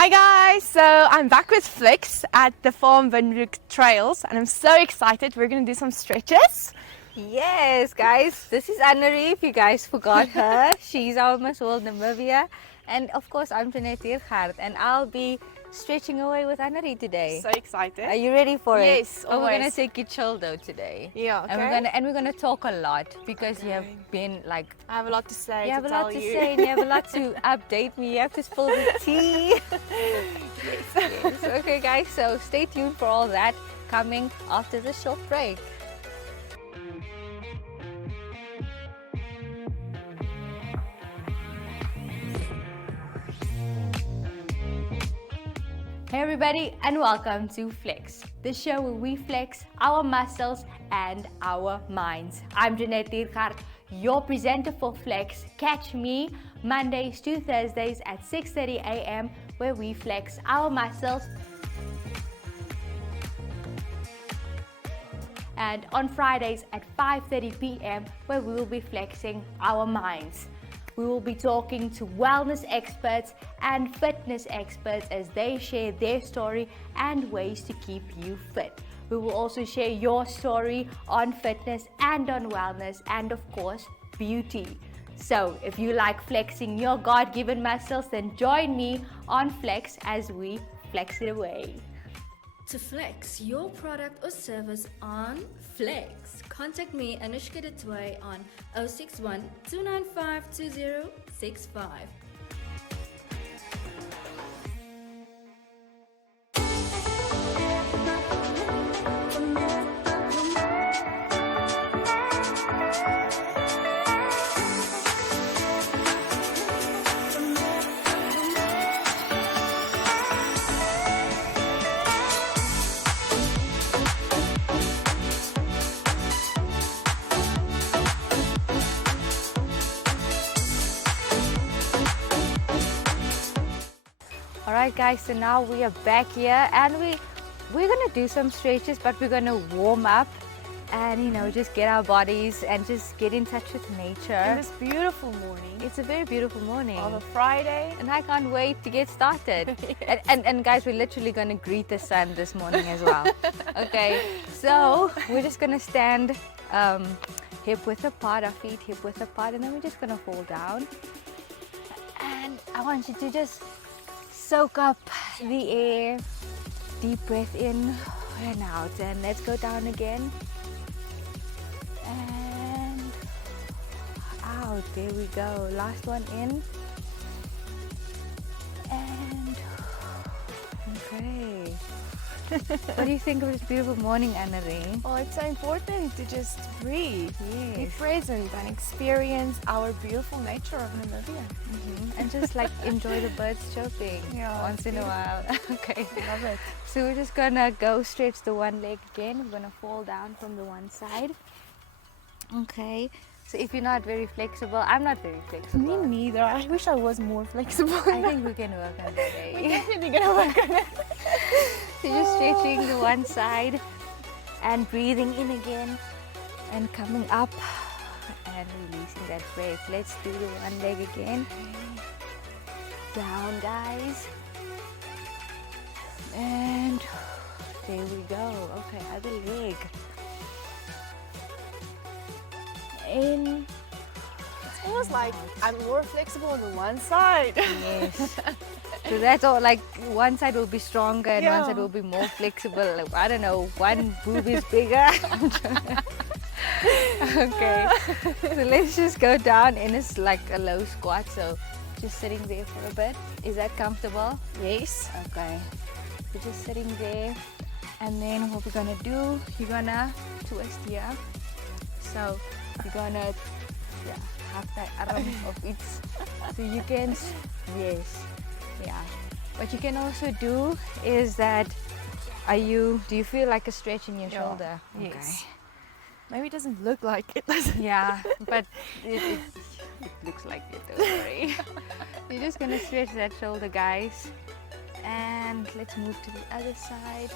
Hi guys, so I'm back with Flex at the Farm Windbrook Trails and I'm so excited. We're going to do some stretches. Yes, guys, this is Annerie, if you guys forgot her. She's our Miss World Namibia. And of course, I'm Jeanette Diergaard and I'll be stretching away with Annerie today. So excited. Are you ready for it? Yes, But we're always. going to take it chill though today. Yeah, okay. And we're gonna talk a lot because you have been like... I have a lot to say. You have a lot to say and you have a lot to update me. You have to spill the tea. Yes. Okay guys, so stay tuned for all that coming after the short break. Hey everybody and welcome to Flex, the show where we flex our muscles and our minds. I'm Jeanette Diergaard, your presenter for Flex. Catch me Mondays to Thursdays at 6:30 a.m. where we flex our muscles. And on Fridays at 5:30 p.m. where we will be flexing our minds. We will be talking to wellness experts and fitness experts as they share their story and ways to keep you fit. We will also share your story on fitness and on wellness and of course beauty. So if you like flexing your God-given muscles, then join me on Flex as we flex it away. To flex your product or service on Flex, contact me Anushka Detway on 061 295 2065. Alright guys, so now we are back here and we're gonna do some stretches, but we're gonna warm up and just get our bodies and just get in touch with nature. In this beautiful morning. It's a very beautiful morning. On a Friday. And I can't wait to get started. Yes. and guys, we're literally gonna greet the sun this morning as well. Okay, so we're just gonna stand hip width apart, our feet hip width apart, and then we're just gonna fall down. And I want you to just soak up the air, deep breath in and out, and let's go down again and out. There we go. Last one in and okay. What do you think of this beautiful morning, Annerie? Oh, it's so important to just breathe, be Yes. present and experience our beautiful nature of Namibia. And just like enjoy the birds chirping once in a while. Okay, Love it. so we're just gonna go stretch the one leg again. We're gonna fall down from the one side. Okay, so if you're not very flexible, I'm not very Me flexible. neither. I wish I was more flexible. I think we can work on it We're today. definitely gonna work on it. So just stretching the one side and breathing in again and coming up and releasing that breath. Let's do the one leg again. Down, guys. And there we go. Okay, other leg. In. It's almost like I'm more flexible on the one side. Yes. So that's all, like one side will be stronger and one Yeah. side will be more flexible. Like, I don't know, one boob is bigger. Okay. So let's just go down in like a low squat. So just sitting there for a bit. Is that comfortable? Yes. Okay. So just sitting there. And then what we're gonna do, you're gonna twist here. So you're gonna have that arm of it. So you can, yes. Yeah, what you can also do is that, do you feel like a stretch in your shoulder? Yes. Maybe it doesn't look like it. Yeah, but it looks like it, don't worry. You're just gonna stretch that shoulder, guys. And let's move to the other side.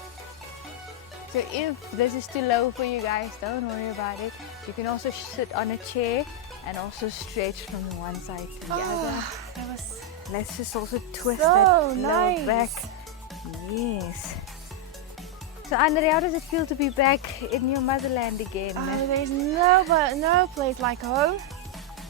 So if this is too low for you guys, don't worry about it. You can also sit on a chair and also stretch from the one side to the other. That was Let's just also twist So that nice. lower back. Yes. So Annerie, how does it feel to be back in your motherland again? Oh, there's no place like home.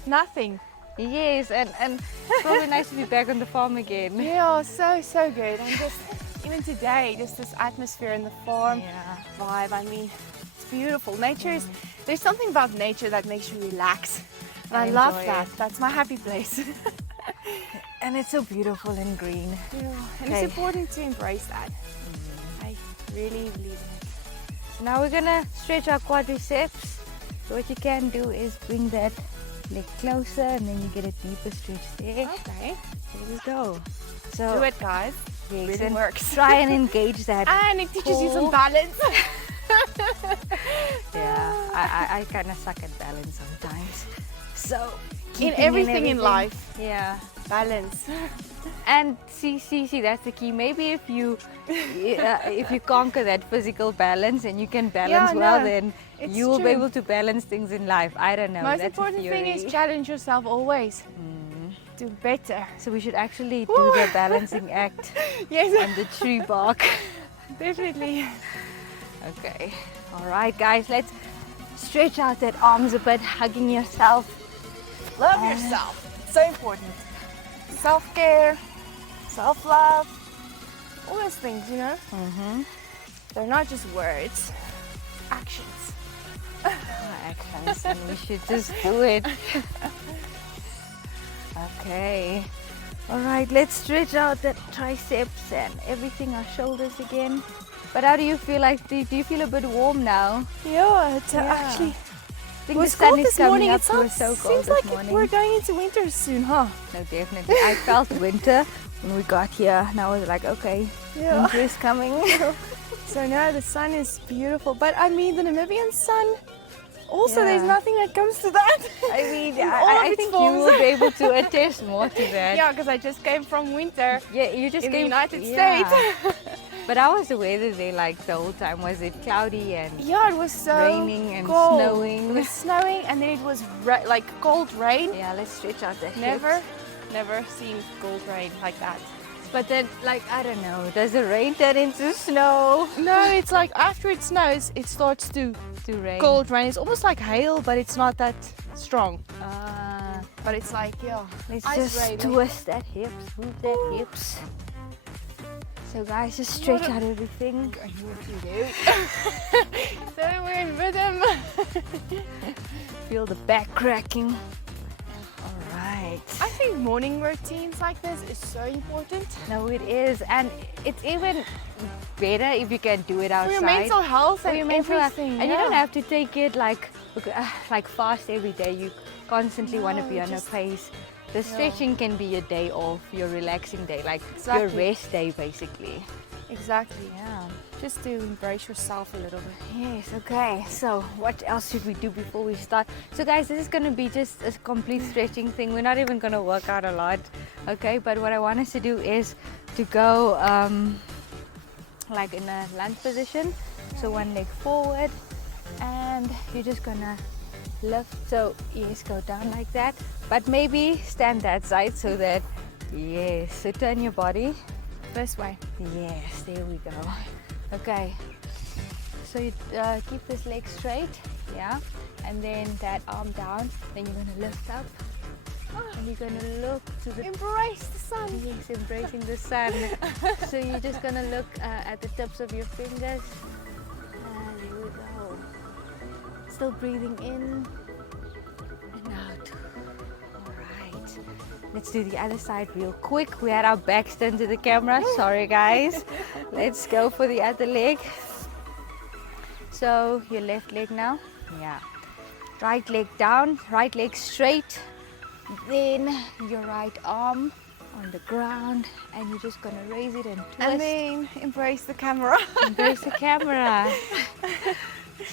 Nothing. Yes, and it's probably nice to be back on the farm again. Yeah, so good. And just even today, just this atmosphere in the farm Yeah. vibe. I mean, it's beautiful. There's something about nature that makes you relax, and I love Enjoy that. it. That's my happy place. And it's so beautiful and green. Yeah, and Okay. it's important to embrace that. I really believe in it. Now we're gonna stretch our quadriceps. So what you can do is bring that leg closer and then you get a deeper stretch there. Okay, There we go. So do it, guys. yes, Really and works. try and engage that. And it teaches you some core. balance. Yeah, I kind of suck at balance sometimes. So In keeping everything in life, Yeah. balance. And see, that's the key. Maybe if you conquer that physical balance and you can balance Yeah, well, no, then it's you will be true. able to balance things in life. I don't know. Most that's a important thing is theory. challenge yourself always. Do better. So we should actually do the balancing act Yes, on the tree bark. definitely. Okay. All right, guys. Let's stretch out that arms a bit, hugging yourself. Love yourself. It's so important. Self-care, self-love, all those things, you know? They're not just words, actions. Actions, and we should just do it. Okay. All right, let's stretch out that triceps and everything, our shoulders again. But how do you feel? Like, do you feel a bit warm now? Yeah, it's Yeah. actually I think it was the sun cold is this coming morning. up. It It was so cold seems this like morning. we're going into winter soon, huh? No, definitely. I felt winter when we got here, and I was like, okay, Yeah. winter is coming. So now the sun is beautiful, but I mean the Namibian sun. Also, there's Yeah. nothing that comes to that. I mean, In all of I its think you forms. will be able to attest more to that. Yeah, because I just came from winter Yeah, you just in the came United yeah. States. But how was the weather there like the whole time? Was it cloudy and Yeah, it was so raining and cold. snowing? It was snowing, and then it was like cold rain. Yeah, let's stretch out the Never, hips. never seen cold rain like that. But then, like, I don't know, does the rain turn into snow? No, it's like after it snows, it starts to To rain. cold rain. It's almost like hail, but it's not that strong. Ah, But it's like, yeah, let's ice just rain. twist that hips, move that hips. So guys, just stretch out everything. So we're in rhythm. Feel the back cracking. All right. I think morning routines like this is so important No, it is, and it's even better if you can do it for outside. your mental health For and your mental health. everything. And you don't yeah. have to take it like fast every day. You constantly want to No, be on just- a pace. The stretching can be your day off, your relaxing day, like your Exactly. rest day basically. Exactly. Yeah. Just to embrace yourself a little bit. Yes, okay. So what else should we do before we start? So guys, this is going to be just a complete stretching thing. We're not even going to work out a lot, okay? But what I want us to do is to go like in a lunge position. So one leg forward and you're just going to lift. So yes, go down like that. But maybe stand that side so that, yes. So turn your body. This way. Yes, there we go. Okay, so you keep this leg straight, yeah, and then that arm down. Then you're gonna lift up, and you're gonna look to the Embrace the sun. yes, embracing the sun. So you're just gonna look at the tips of your fingers, and here we go. Still breathing in and out. All right. Let's do the other side real quick. We had our backs turned to the camera. Sorry, guys. Let's go for the other leg. So your left leg now. Yeah. Right leg down, right leg straight. Then your right arm on the ground, and you're just gonna raise it and twist. And then embrace the camera. Embrace the camera.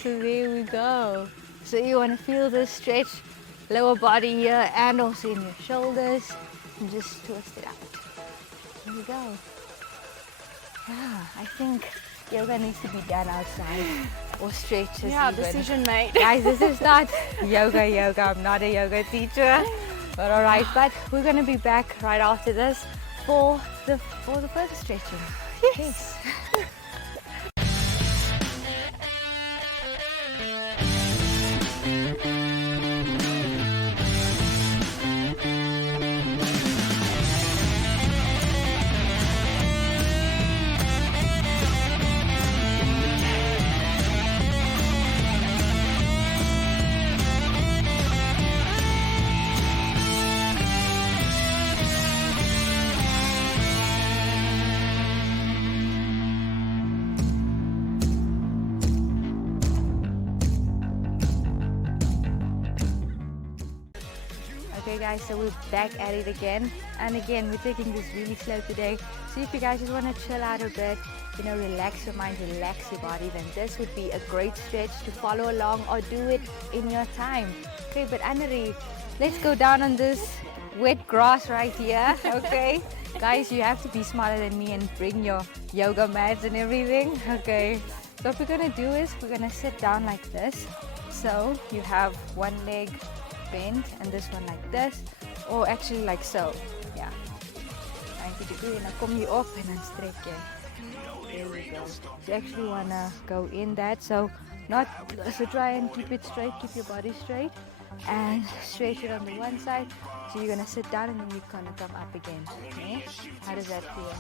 So there we go. So you want to feel the stretch, lower body here and also in your shoulders, and just twist it out. Here we go. Yeah, I think yoga needs to be done outside or stretches Yeah, even. decision made. Guys, this is not yoga. I'm not a yoga teacher. But alright, but we're gonna be back right after this for the further stretching. Yes. Okay guys, so we're back at it again, and again we're taking this really slow today. So if you guys just want to chill out a bit, you know, relax your mind, relax your body, then this would be a great stretch to follow along or do it in your time. Okay, but Annerie, let's go down on this wet grass right here. Okay guys, you have to be smarter than me and bring your yoga mats and everything. Okay, so what we're gonna do is we're gonna sit down like this, so you have one leg bent and this one like this, or actually like so, yeah, 90 degree, and dan kom je op en dan strek je. There we go. You actually want to go in that, so try and keep it straight, keep your body straight and stretch it on the one side. So you're gonna sit down and then you're gonna come up again. Okay? How does that feel?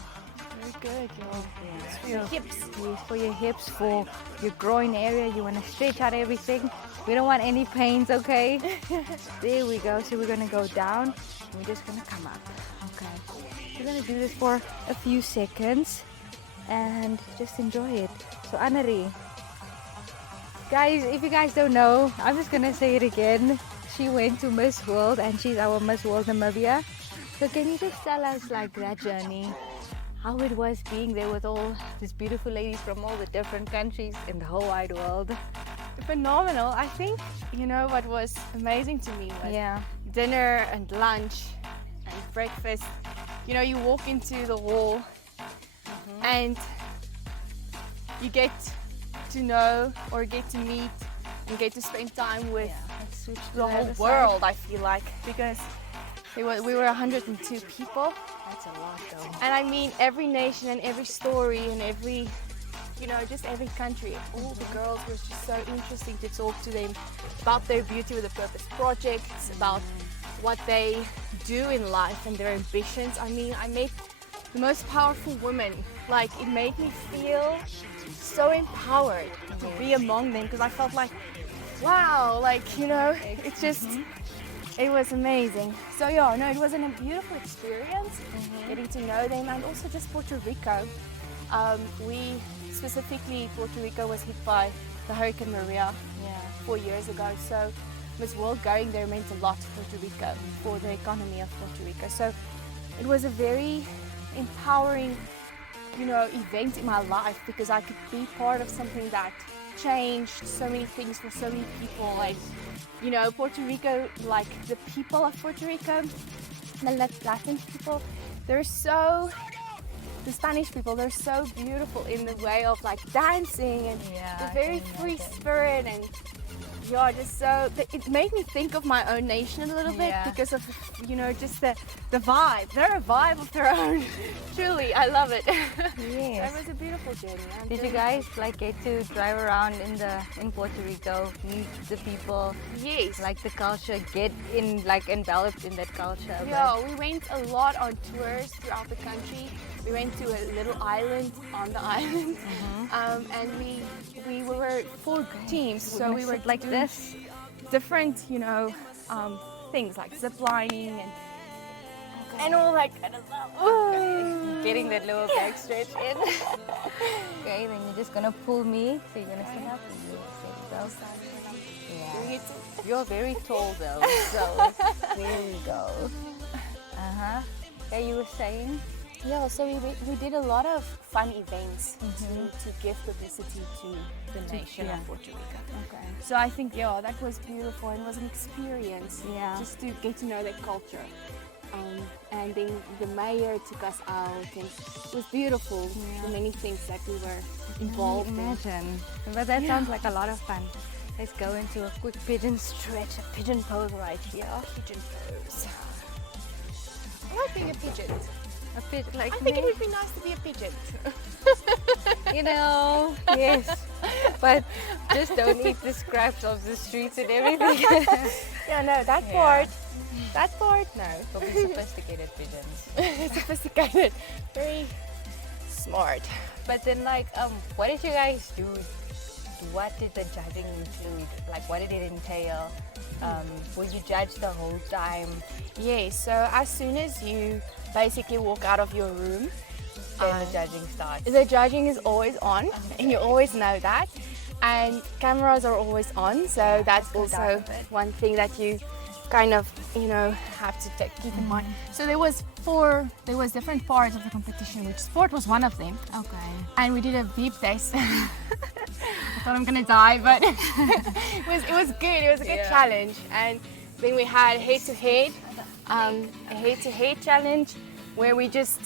Very good. Yeah. For your hips. Yes, for your hips, for your groin area, you want to stretch out everything. We don't want any pains, okay? There we go. So we're gonna go down and we're just gonna come up. Okay. We're gonna do this for a few seconds and just enjoy it. So Annerie, guys, if you guys don't know, I'm just gonna say it again. She went to Miss World and she's our Miss World Namibia. So can you just tell us like that journey? How it was being there with all these beautiful ladies from all the different countries in the whole wide world. Phenomenal. I think, you know, what was amazing to me was dinner and lunch and breakfast. You know, you walk into the hall and you get to know or get to meet and get to spend time with the whole world, I feel like, because we were 102 people. That's a lot though. And I mean every nation and every story and every, you know, just every country. All the girls was just so interesting to talk to them about their Beauty with a Purpose projects, about what they do in life and their ambitions. I mean, I met the most powerful women. Like, it made me feel so empowered to be among them, because I felt like, wow, like, you know, it's just, it was amazing. So yeah, no, it was a beautiful experience, getting to know them, and also just Puerto Rico. We specifically, Puerto Rico was hit by the Hurricane Maria 4 years ago. So Miss World going there meant a lot to Puerto Rico, for the economy of Puerto Rico. So it was a very empowering, you know, event in my life, because I could be part of something that changed so many things for so many people. Like, you know, Puerto Rico, like the people of Puerto Rico, the Latin people, they're so, the Spanish people, they're so beautiful in the way of like dancing, and they're very free spirit, and yeah, just so, it made me think of my own nation a little bit, because of, you know, just the vibe. They're a vibe of their own. Truly, I love it. Yes. So it was a beautiful journey. Did you guys like get to drive around in Puerto Rico, meet the people? Yes. Like the culture, get in, like enveloped in that culture. Yeah, we went a lot on tours throughout the country. We went to a little island on the island, and we were 4 teams, so we were like this, different, you know, things like zip lining and all that kind of stuff. getting that lower back stretch in. Okay, then you're just gonna pull me, so you're gonna stand up and there you go. Yeah. You're very tall though, so there we go. Okay, you were saying? Yeah, so we did a lot of fun events to give publicity to the nation of Puerto Rico. Okay. So I think, yeah, that was beautiful, and was an experience just to get to know their culture. And then the mayor took us out, and it was beautiful, the many things that we were involved in. Imagine. But that sounds like a lot of fun. Let's go into a quick pigeon stretch, a pigeon pose right here. Pigeon pose. I like being a pigeon. A pigeon, like I think it me. would be nice to be a pigeon. You know, yes, but just don't eat the scraps of the streets and everything. Yeah, no, that Yeah. part, no. We'll be sophisticated pigeons. Sophisticated, very smart. But then, like, what did you guys do? What did the judging include? Like, what did it entail? Were you judged the whole time? Yeah, so as soon as you basically walk out of your room, Then the judging starts. the judging is always on, and you always know that. And cameras are always on, so that's also doubt it. one thing that you kind of, have to keep in mind. So there was different parts of the competition, which sport was one of them. Okay. And we did a beep test. I thought I'm gonna die, but it was good. It was a good Yeah. challenge. And then we had a head-to-head challenge where we just,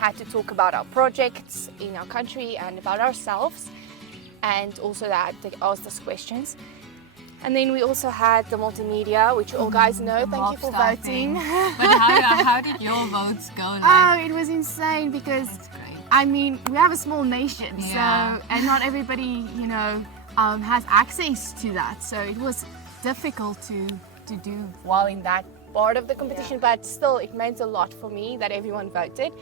had to talk about our projects in our country and about ourselves, and also that they asked us questions. And then we also had the multimedia, which you all guys know. Thank you for voting. But how did your votes go? Oh, it was insane because great. I mean, we have a small nation, Yeah. so and not everybody, has access to that. So it was difficult to do well in that part of the competition, but still, it meant a lot for me that everyone voted,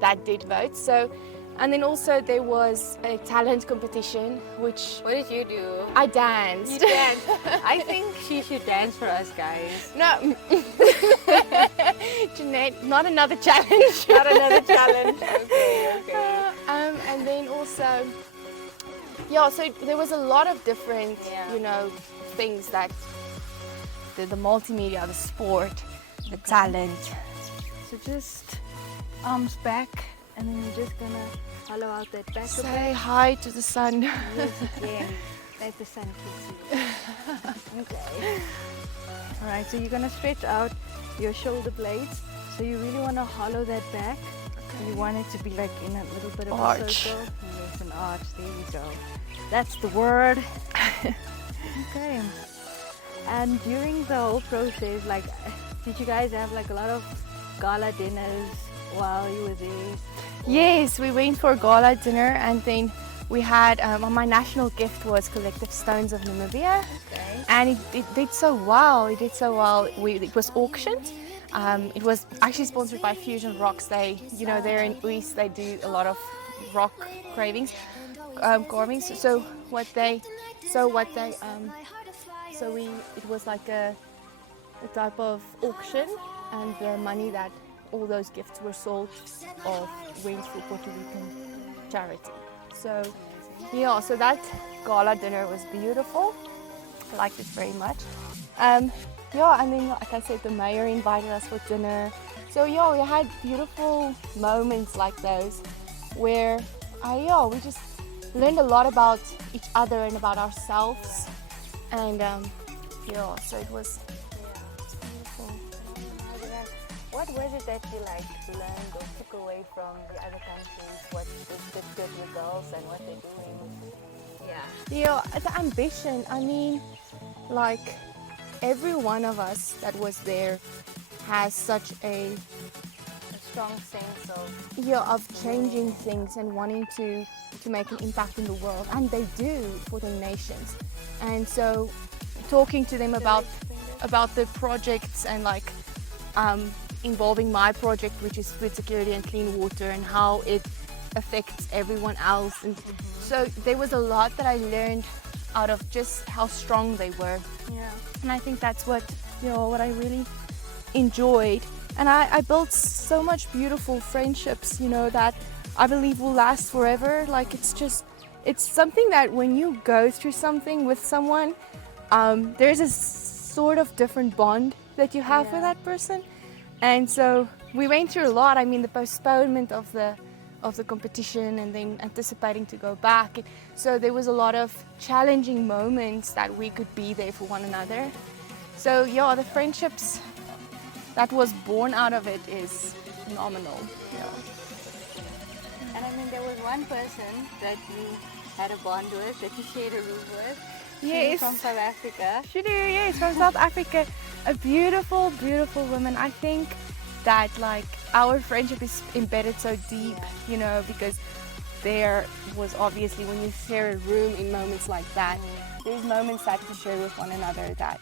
that did vote. So, and then also there was a talent competition, which What did you do? I danced. You danced. I think she should dance for us, guys. No, Jeanette, not another challenge. Not another challenge. Okay. And then also, so there was a lot of different, Yeah. things that the multimedia, the sport, the talent. So just arms back, and then you're just gonna hollow out that back a bit. Say hi to the sun. Yes, again. Let the sun kiss you. Okay. All right, so you're gonna stretch out your shoulder blades. So you really want to hollow that back. You want it to be like in a little bit of Arch. a circle. Yes, an arch. There you go. That's the word. Okay. And during the whole process, like, did you guys have like a lot of gala dinners while you were there? Yes, we went for a gala dinner, and then we had my national gift was Collective Stones of Namibia. Okay. And it did so well. It did so well. It was auctioned. It was actually sponsored by Fusion Rocks. They, there in East, they do a lot of rock carvings. It was like a type of auction, and the money that all those gifts were sold went for Puerto Rican charity. So, so that gala dinner was beautiful. I liked it very much. And then, like I said, the mayor invited us for dinner. So, we had beautiful moments like those where, we just learned a lot about each other and about ourselves. And, so it was beautiful. What was it that you learned or took away from the other countries? What is good with girls and what they're doing? Yeah. The ambition, I mean, like every one of us that was there has such a Strong sense of of changing things and wanting to make an impact in the world, and they do for their nations. And so talking to them about the projects and involving my project, which is food security and clean water, and how it affects everyone else. And so there was a lot that I learned out of just how strong they were. Yeah. And I think that's what I really enjoyed. And I built so much beautiful friendships, that I believe will last forever. Like it's something that when you go through something with someone, there's a sort of different bond that you have with that person. And so we went through a lot. I mean, the postponement of the competition, and then anticipating to go back. So there was a lot of challenging moments that we could be there for one another. So the friendships that was born out of it is phenomenal. And I mean, there was one person that you had a bond with, that you shared a room with. She's from South Africa. She do, yes, from South Africa. A beautiful, beautiful woman. I think that like our friendship is embedded so deep, you know, because there was obviously when you share a room in moments like that, there's moments that you share with one another that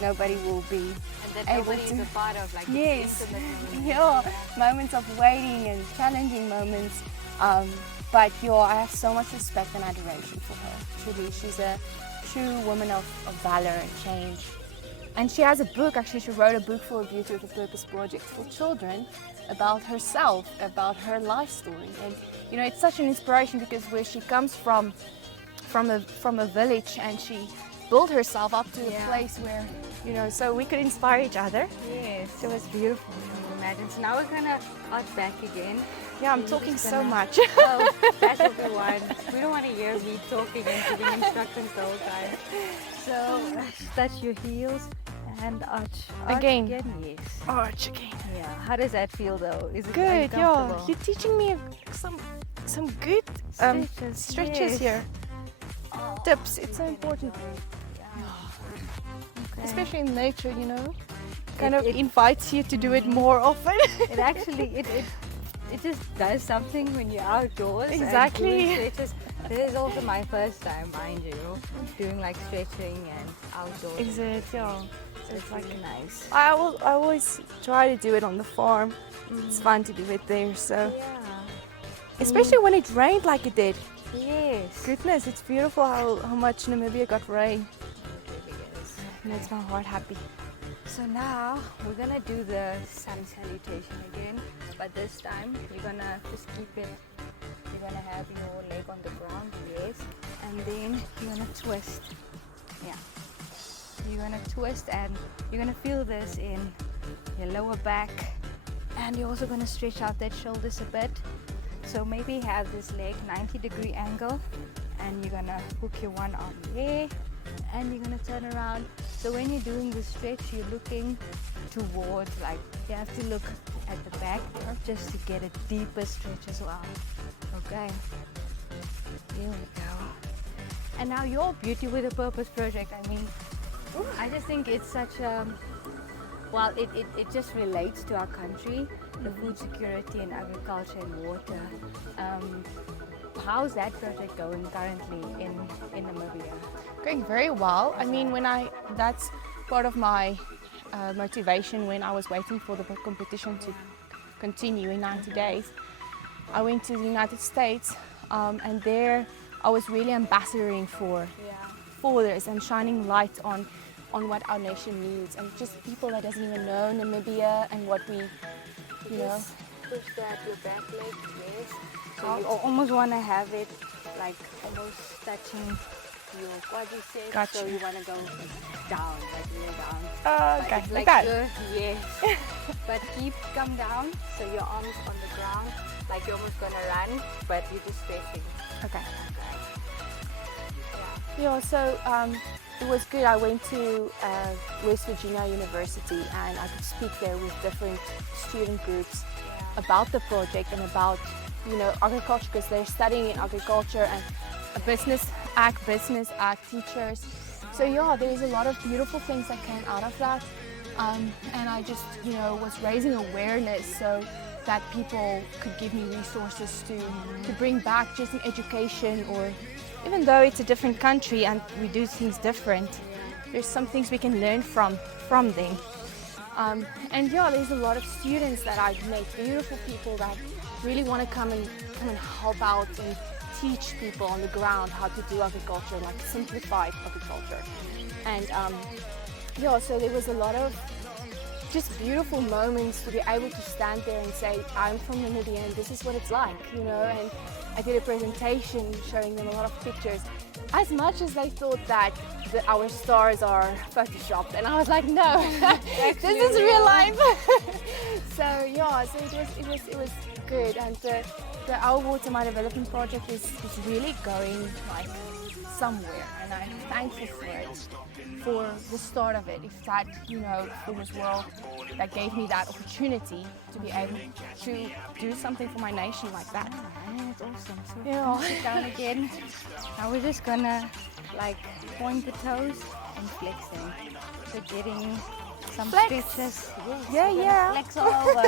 nobody will be And that able nobody to. is a part of, like, Yes, it's intimate moment. yeah, moments of waiting and challenging moments. But I have so much respect and adoration for her. Truly, she's a true woman of valor and change. And she has a book, actually she wrote a book for a Beauty with a Purpose project for children about herself, about her life story. And you know, it's such an inspiration because where she comes from a village, and she built herself up to a place where, you know, so we could inspire each other. Yes. So it's beautiful. Imagine. So now we're gonna cut back again. Yeah, I'm We're talking just so gonna- much. Oh, that's what we want. We don't want to hear me talking and giving instructions the whole time. So touch your heels and arch. Arch Again. yes. Arch again. Yeah. How does that feel though? Is it Good, yeah. uncomfortable? You're teaching me some good stretches yes. here. Tips, it's so important. Okay. Especially in nature, you know. Kind of It- invites you to do it more often. It actually it just does something when you're outdoors. and Exactly. doing stretches. This is also my first time, mind you, doing like stretching and outdoors. Is it? Yeah. So it's like nice. I always try to do it on the farm. It's fun to do it there. So, Yeah. especially when it rained like it did. Yes. Goodness, it's beautiful how much Namibia got rain. It really is. Makes my heart happy. So now we're gonna do the sun salutation again, but this time you're gonna just keep it. You're gonna have your leg on the ground, yes, and then you're gonna twist. Yeah. You're gonna twist and you're gonna feel this in your lower back, and you're also gonna stretch out that shoulders a bit. So maybe have this leg 90-degree angle, and you're gonna hook your one arm here, and you're gonna turn around. So when you're doing the stretch, you're looking towards, like, you have to look at the back just to get a deeper stretch as well. Okay, here we go. And now your Beauty with a Purpose project, I mean, I just think it's such a, well, it just relates to our country, the food security and agriculture and water. How's that project going currently in Namibia? Going very well. I mean, that's part of my motivation when I was waiting for the competition to continue in 90 days. I went to the United States, and there I was really ambassadoring for this and shining light on what our nation needs, and just people that doesn't even know Namibia and what we, you know. Push that your back leg, yes. So you almost want to have it like almost touching your quadriceps. Gotcha. So you want to go down, like kneel down. Okay, But like that. Yes. But come down, so your arms on the ground, like you're almost gonna run, but you're just stretching. Okay. Okay. Yeah, so it was good. I went to West Virginia University, and I could speak there with different student groups about the project and about, you know, agriculture, because they're studying in agriculture, and a business ag teachers. So yeah, there's a lot of beautiful things that came out of that, and I just, you know, was raising awareness so that people could give me resources to bring back just in education, or even though it's a different country and we do things different, there's some things we can learn from them. And yeah, there's a lot of students that I've met, beautiful people that really want to come and help out and teach people on the ground how to do agriculture, like simplified agriculture. And yeah, so there was a lot of just beautiful moments to be able to stand there and say, I'm from Namibia and this is what it's like, you know. And I did a presentation showing them a lot of pictures. As much as they thought that our stars are photoshopped, and I was like, no, this is real life. So yeah, so it was good, and the Our Water My Development project is really going like somewhere, and I'm thankful for it, for the start of it. If that, you know, in this world that gave me that opportunity to be able to do something for my nation like that. That's awesome. So Yeah. sit down again. Now we're just gonna like point the toes and flexing. So getting some Flex. stretches. Yes, Yeah, we're gonna yeah. Flex all over.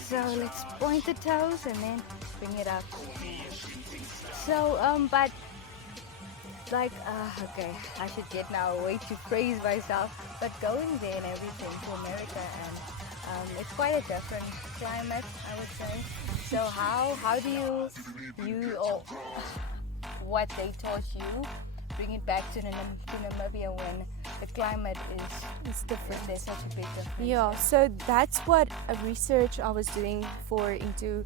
So let's point the toes and then bring it up. So but like okay, I should get now a way to phrase myself. But going there and everything to America, and it's quite a different climate, I would say. So how do you or what they taught you bring it back to Namibia when the climate is different? There's such a big difference. Yeah, so that's what a research I was doing for into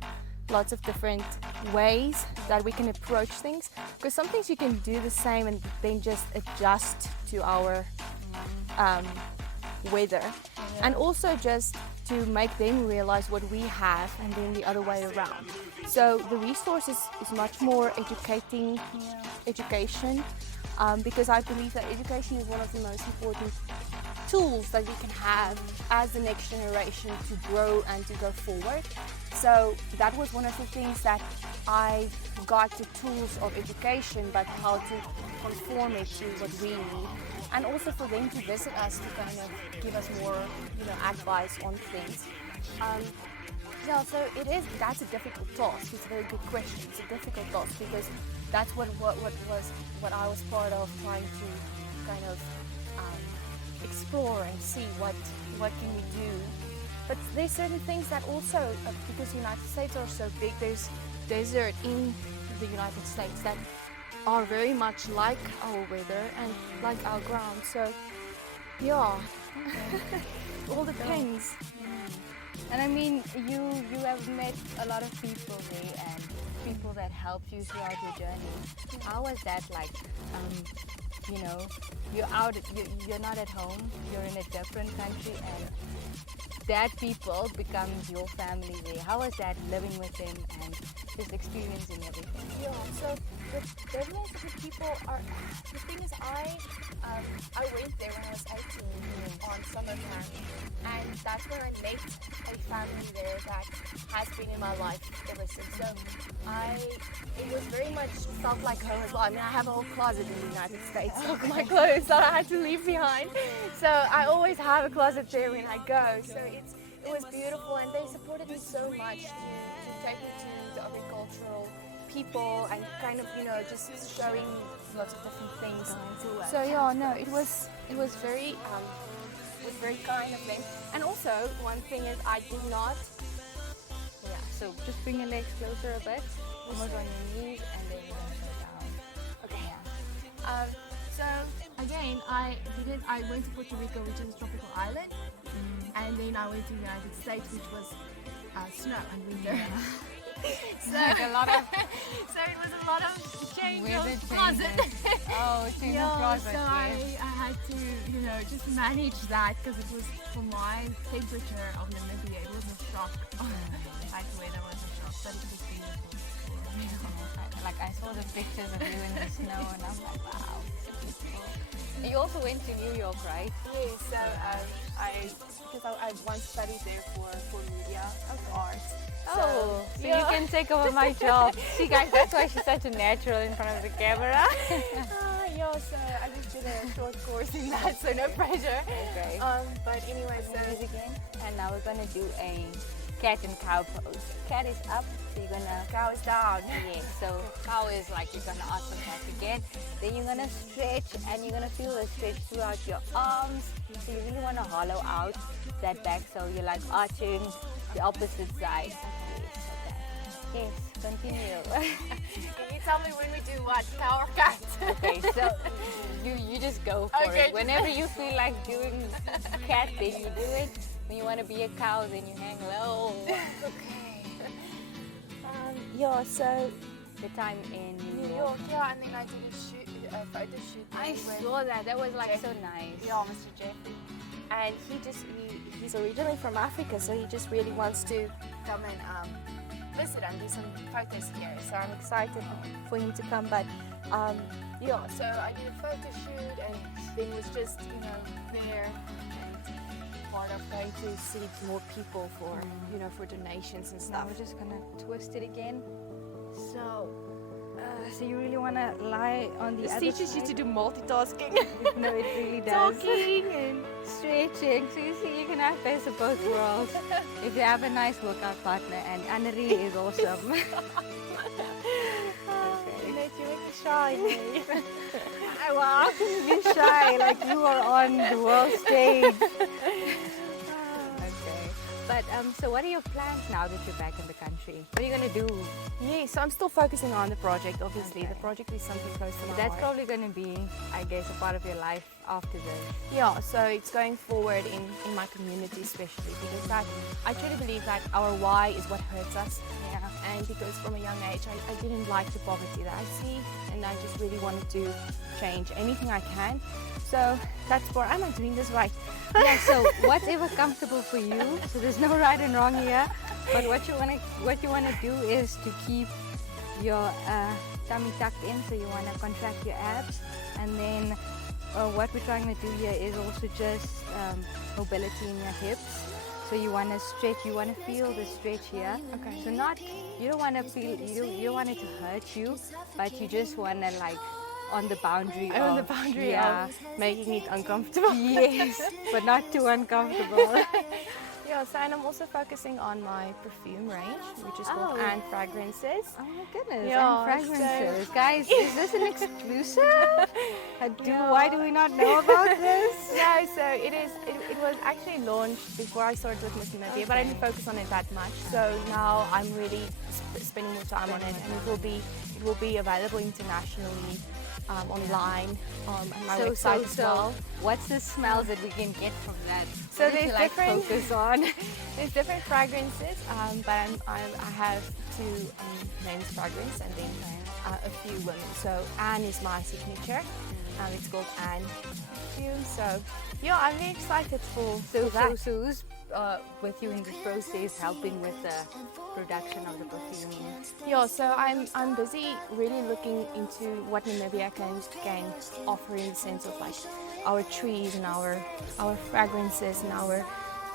lots of different ways that we can approach things, because some things you can do the same and then just adjust to our weather, and also just to make them realize what we have and then the other way around. So the resource is much more education, because I believe that education is one of the most important tools that we can have as the next generation to grow and to go forward. So that was one of the things that I got, the tools of education, but how to conform it to what we need, and also for them to visit us to kind of give us more, advice on things. Yeah, so that's a difficult task. It's a very good question. It's a difficult task because that's what I was part of, trying to kind of explore and see what can we do. But there's certain things that also, because the United States are so big, there's desert in the United States that are very much like our weather and like our ground. So yeah, it all depends. And I mean, you have met a lot of people there and people that helped you throughout your journey. How was that like? You're not at home, you're in a different country, and that people become your family there. How was that living with them and just experiencing everything? Yeah, so the difference with people are, the thing is I went there when I was 18 on summer camp, and that's where I met a family there that has been in my life ever since. So it was very much felt like home as well. I mean, I have a whole closet in the United States of my clothes that I had to leave behind. So I always have a closet there when I go. So it was beautiful, and they supported me so much to take me to the agricultural people and kind of, just showing lots of different things. So yeah, no, it was very kind of them. And also one thing is I did not. Yeah. So just bring your legs closer a bit, almost on your knees, and then you're gonna go down. Okay. Yeah. So again, I went to Puerto Rico, which is a tropical island, and then I went to the United States, which was snow and winter. So Like a lot of so it was a lot of change weather of closet. changes. Oh, change of closet. So Yes. I had to, just manage that, because it was, for my temperature of Namibia, it was a shock. Like weather was a shock, but it was beautiful. Like I saw the pictures of you in the snow, and I'm like, wow, so beautiful. And you also went to New York, right? Yes, so because I once studied there for media arts. So you yeah. can take over my job. See, guys, that's why she's such a natural in front of the camera. Yeah, so I just did a short course in that, so no pressure. Okay. But anyway, so Again, and now we're gonna do a cat and cow pose. Cat is up, so you're gonna. cow is down. Yeah, so cow is like you're gonna arch the back again. Then you're gonna stretch, and you're gonna feel the stretch throughout your arms. So you really wanna hollow out that back, so you're like arching the opposite side. Yes, okay. Yes, continue. Can you tell me when we do what? Cow or cat? Okay, so you just go for Okay. it. Whenever you feel like doing cat, then you do it. When you want to be a cow, then you hang low. Okay. Yeah, so The time in New York, yeah, and then I did a photo shoot. I with saw that. That was like so nice. Yeah, Mr. Jeffrey. And he's originally from Africa, so he just really wants to come and visit and do some photos here. So I'm excited for him to come. But yeah, so I did a photo shoot, and then was just there and part of going to see more people for for donations and Now stuff. we're just gonna twist it again. So So you really want to lie on the This other teaches you side? to do multitasking. No, it really does. Talking and Stretching. So you see, you can have best of both worlds if you have a nice workout partner, and Annerie is awesome. Jeanette, you make me shy. Wow, be shy like you are on the world stage. Okay. But so what are your plans now that you're back in the country? What are you gonna do? Yeah, so I'm still focusing on the project, obviously. Okay. The project is something close to my That's heart. probably gonna be, I guess, a part of your life after this. Yeah, so it's going forward in my community especially because I truly believe that our why is what hurts us. Yeah. And because from a young age I didn't like the poverty that I see, and I just really wanted to change anything I can. So that's where am I doing this right? Yeah, so whatever comfortable for you. So there's no right and wrong here. But what you wanna do is to keep your tummy tucked in. So you wanna contract your abs, and then what we're trying to do here is also just mobility in your hips. So you wanna stretch. You wanna feel the stretch here. Okay. So you don't wanna feel. You don't want it to hurt you, but you just wanna like on the boundary. I'm on the boundary yeah. of making it uncomfortable. Yes, but not too uncomfortable. Yeah, so and I'm also focusing on my perfume range, which is called Oh. Anne Fragrances. Oh my goodness, Yeah, and fragrances. Guys, is this an exclusive? Why do we not know about this? No, so it was actually launched before I started with Miss Namibia, but I didn't focus on it that much. So now I'm really spending more time on it, and it will be available internationally, online, on my website as well. What's the smells that we can get from that? So What did you, there's like, different- focus on. There's different fragrances, but I have two men's fragrance and then a few women. So Anne is my signature. It's called Anne perfume. So yeah, I'm really excited for that. So who's with you in this process, helping with the production of the perfume? Yeah, so I'm busy really looking into what Namibia can offer in the sense of like our trees and our fragrances and our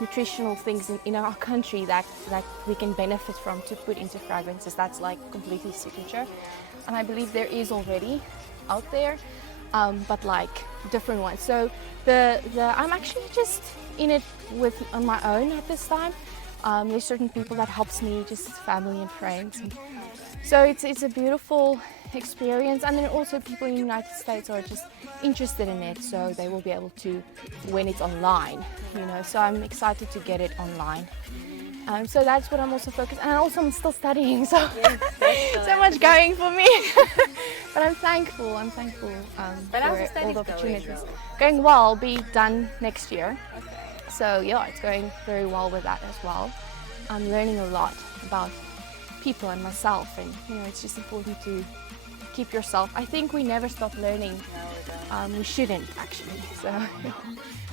nutritional things in our country that we can benefit from to put into fragrances that's like completely signature. And I believe there is already out there, but like different ones. So I'm actually just in it on my own at this time. There's certain people that helps me, just family and friends. And so it's a beautiful experience, and then also people in the United States are just interested in it, so they will be able to when it's online, you know. So I'm excited to get it online. So that's what I'm also focused, and also I'm still studying, so so much going for me. But I'm thankful. But how's the for all studies the opportunities. going? Going well. I'll be done next year. Okay. So yeah, it's going very well with that as well. I'm learning a lot about people and myself, and you know, it's just important to keep yourself. I think we never stop learning. We shouldn't actually. So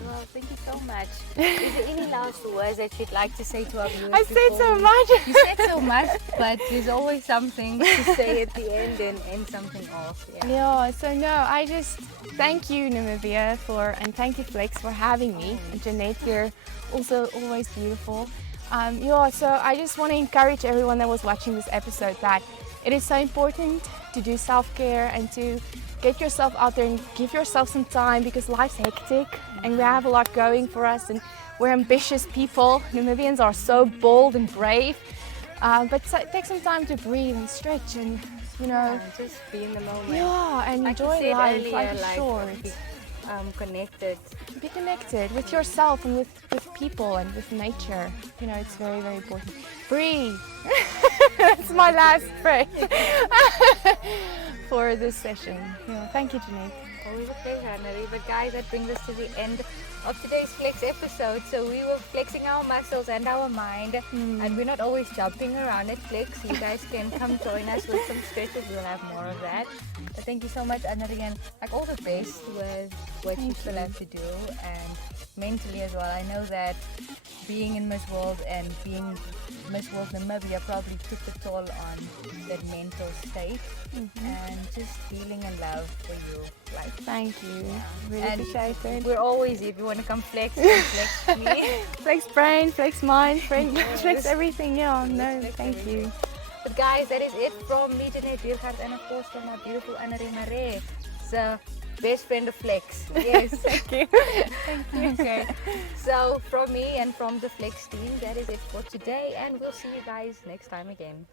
Well, thank you so much. Is there any last words that you'd like to say to our viewers? I said before so we- much. You said so much, but there's always something to say at the end and something else. Yeah. Yeah, so no, I just thank you Namibia and thank you Flex for having me. And Jeanette, you're also always beautiful. Yeah, so I just want to encourage everyone that was watching this episode that it is so important to do self-care and to get yourself out there and give yourself some time, because life's hectic and we have a lot going for us and we're ambitious people. Namibians are so bold and brave, but take some time to breathe and stretch and, you know, Just be in the moment. yeah, and Like you enjoy said life. earlier, Life is like, short. be, connected. Be connected with yourself and with people and with nature. You know, it's very, very important. Breathe. That's my last phrase for this session. Yeah, thank you, Jeanette. Always a pleasure, Annerie. But guys, that brings us to the end of today's Flex episode. So we were flexing our muscles and our mind, and we're not always jumping around at Flex. You guys can come join us with some stretches. We'll have more of that. But thank you so much, Annerie, and like all the best with what you still have to do, and mentally as well. I know that being in Miss World and being Miss World Namibia probably took a toll on that mental state, and just feeling in love for you. Like, Thank you. Really and appreciate it. we're always here. If you want to come flex, you can flex me. Flex brain, flex mind, flex Yes. everything. Yeah, no, Flex thank everything. you. But guys, that is it from me, Jeanette Diergaard, and of course from our beautiful Annerie Maré, the best friend of Flex. Yes. Thank you. Thank you. Okay. So from me and from the Flex team, that is it for today, and we'll see you guys next time again.